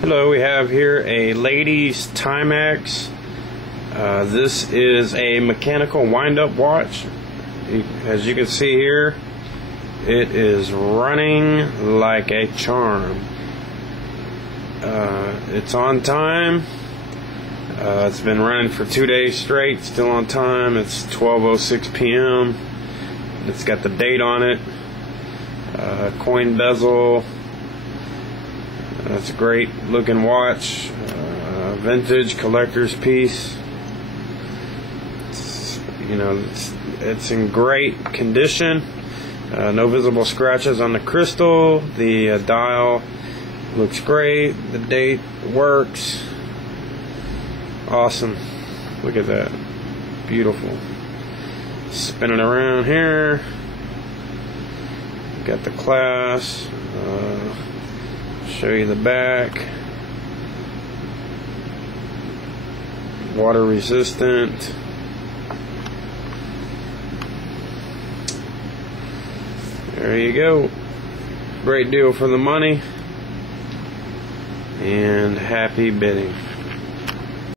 Hello, we have here a ladies Timex. This is a mechanical wind-up watch. As you can see here, it is running like a charm. It's on time. It's been running for 2 days straight, still on time. It's 12:06 p.m. It's got the date on it. Coin bezel. That's a great looking watch. Vintage collector's piece. It's in great condition. No visible scratches on the crystal. The dial looks great. The date works. Awesome. Look at that. Beautiful. Spinning around here. Got the class. Show you the back. Water resistant. There you go. Great deal for the money. And happy bidding.